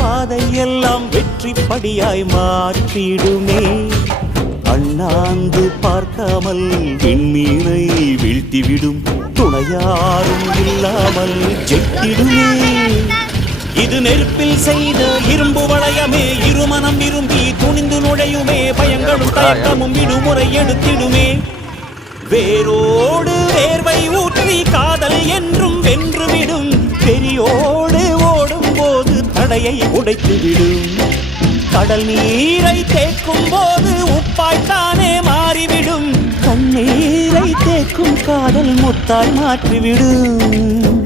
பாதையெல்லாம் வெற்றி படியாய் மாற்றிடுமே. அண்ணாந்து பார்க்காமல் விண்மீனை வீழ்த்திவிடும் துணையாரும் இல்லாமல் ஜெயித்திடுமே. இது நெருப்பில் செய்த இரும்பு வளையமே, இருமனம் விரும்பி துணிந்து நுழையுமே. பயங்களும் தயக்கமும் விடுமுறை எடுத்திடுமே. வேரோடு வேர்வை ஊற்றி காதல் என்றும் வென்றுவிடும். பெரியோடு ஓடும் போது தடையை உடைத்துவிடும். கடல் நீரை தேக்கும் போது உப்பாய்த்தானே மாறிவிடும். கண்ணீரை தேக்கும் காதல் முத்தாய் மாற்றிவிடும்.